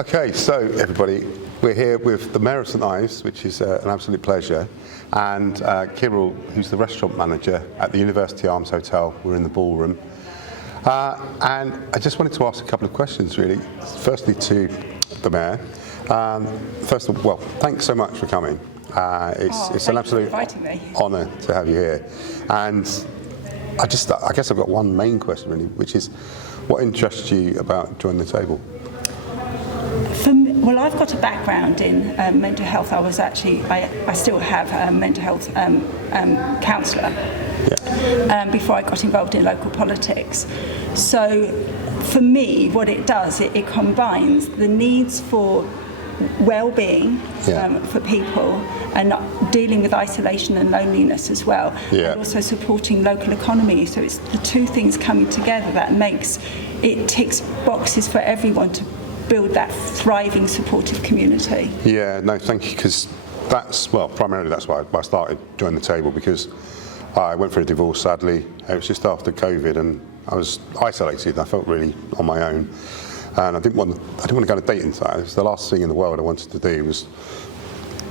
Okay, so everybody, we're here with the Mayor of St Ives, which is an absolute pleasure, and Kerr, who's the restaurant manager at the University Arms Hotel. We're in the ballroom. And I just wanted to ask a couple of questions, really. Firstly, to the Mayor. First of all, well, thanks so much for coming. It's an absolute honour to have you here. And I guess I've got one main question, really, which is, what interests you about joining the table? Well, I've got a background in mental health. I still have a mental health counsellor before I got involved in local politics. So for me, what it does, it combines the needs for well-being for people and not dealing with isolation and loneliness as well, and also supporting local economy. So it's the two things coming together that makes it ticks boxes for everyone to build that thriving, supportive community. Yeah, no, thank you, because primarily that's why I started joining the table, because I went through a divorce, sadly. It was just after COVID, and I was isolated. I felt really on my own, and I didn't want to go on a dating site. It was the last thing in the world I wanted to do was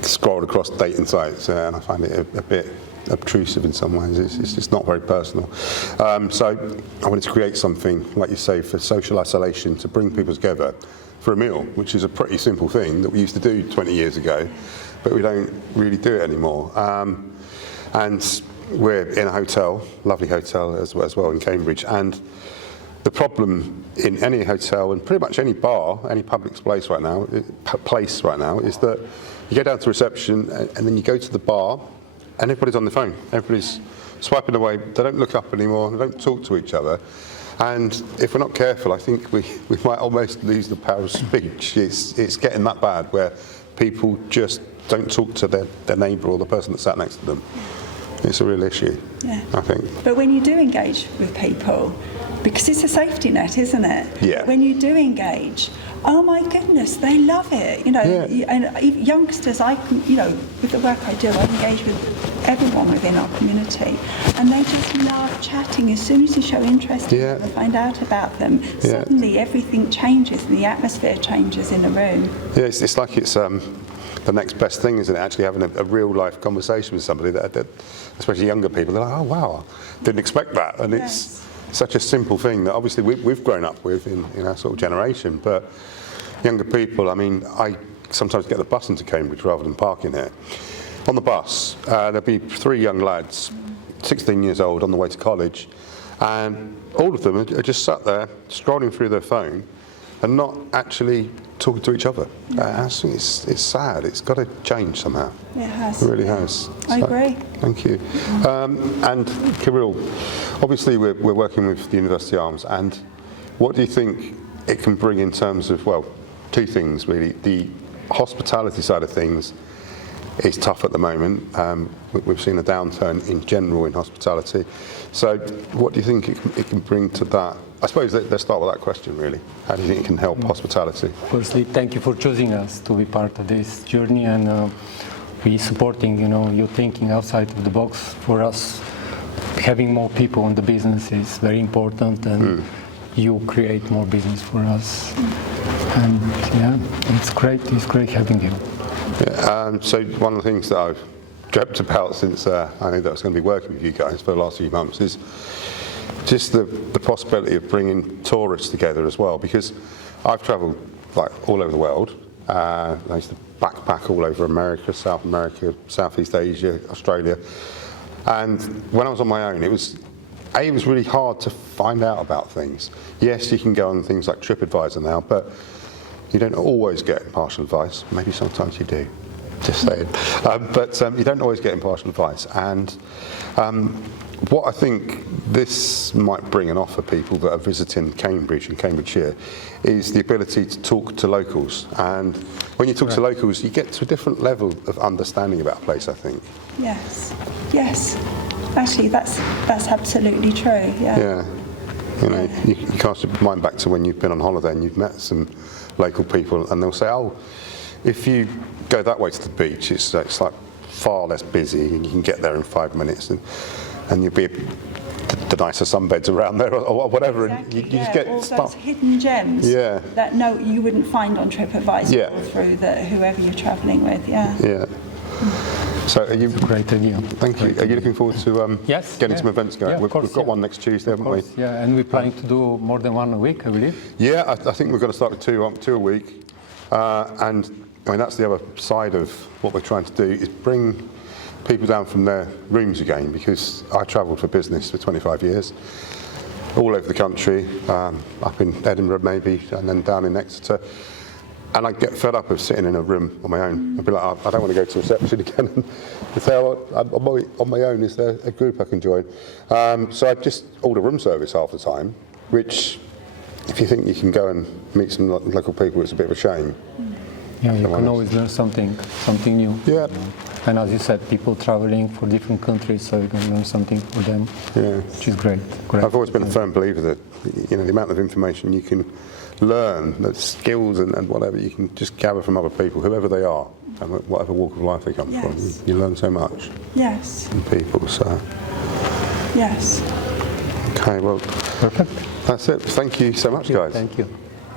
scroll across dating sites, and I find it a bit obtrusive in some ways. It's just not very personal. So I wanted to create something, like you say, for social isolation, to bring people together for a meal, which is a pretty simple thing that we used to do 20 years ago, but we don't really do it anymore. And we're in a hotel, lovely hotel as well in Cambridge, and the problem in any hotel and pretty much any bar, any public place right now, is that you go down to reception and then you go to the bar and everybody's on the phone. Everybody's swiping away. They don't look up anymore. They don't talk to each other. And if we're not careful, I think we might almost lose the power of speech. It's getting that bad where people just don't talk to their neighbour or the person that sat next to them. It's a real issue, I think. But when you do engage with people, because it's a safety net, isn't it? Yeah. When you do engage, oh my goodness, they love it. And youngsters, with the work I do, I engage with everyone within our community, and they just love chatting. As soon as you show interest in them and find out about them, suddenly everything changes and the atmosphere changes in a room. Yeah, it's like it's the next best thing, isn't it? Actually having a real life conversation with somebody that especially younger people, they're like, oh wow, didn't expect that. And it's such a simple thing that obviously we've grown up with in our sort of generation, but younger people, I mean, I sometimes get the bus into Cambridge rather than parking here. On the bus, there'll be 3 young lads, 16 years old, on the way to college, and all of them are just sat there scrolling through their phone and not actually talking to each other. It's sad. It's got to change somehow. It has. It really has. I agree. Thank you. And Kerr, obviously we're working with the University Arms, and what do you think it can bring in terms of, well, 2 things really. The hospitality side of things is tough at the moment. We've seen a downturn in general in hospitality. So what do you think it can bring to that? I suppose let's start with that question, really. How do you think it can help hospitality? Firstly, thank you for choosing us to be part of this journey, and we supporting, you thinking outside of the box. For us, having more people in the business is very important, and you create more business for us. And it's great having you. So one of the things that I've dreamt about since I knew that I was going to be working with you guys for the last few months is just the possibility of bringing tourists together as well, because I've travelled like all over the world. I used to backpack all over America, South America, Southeast Asia, Australia, and when I was on my own, it was really hard to find out about things. Yes, you can go on things like TripAdvisor now, but you don't always get impartial advice. Maybe sometimes you do, just saying. But you don't always get impartial advice. And what I think this might bring and offer people that are visiting Cambridge and Cambridgeshire is the ability to talk to locals. And when you talk to locals, you get to a different level of understanding about a place, I think. Yes. Actually, that's absolutely true. Yeah. You cast your mind back to when you've been on holiday and you've met some local people, and they'll say, oh, if you go that way to the beach, it's like far less busy and you can get there in 5 minutes, and you'll be the nicer sunbeds around there or whatever, Exactly, and you just get all those hidden gems Yeah. that you wouldn't find on TripAdvisor Yeah. or through whoever you're travelling with. Yeah. Yeah. So are you? Great idea. Thank you. Are you looking forward to Yes, getting yeah. some events going? Yeah, of we've course, got yeah. one next Tuesday, haven't we? Yeah, and we're planning to do more than one a week, I believe. Yeah, I think we're going to start with two a week, and I mean that's the other side of what we're trying to do is bring people down from their rooms again, because I travelled for business for 25 years, all over the country, up in Edinburgh maybe, and then down in Exeter. And I get fed up of sitting in a room on my own. I'd be like, I don't want to go to reception again and say, oh, I'm on my own. Is there a group I can join? So I just order room service half the time, which, if you think you can go and meet some local people, it's a bit of a shame. Yeah, you can always learn something new. Yeah. And as you said, people traveling for different countries, so you can learn something for them, Yeah. which is great. I've always been a firm believer that, you know, the amount of information you can learn, the skills and whatever you can just gather from other people, whoever they are, and whatever walk of life they come from. Yes. You learn so much Yes. from people. So, Yes. okay, well, Perfect. that's it. Thank you so much, guys. Thank you.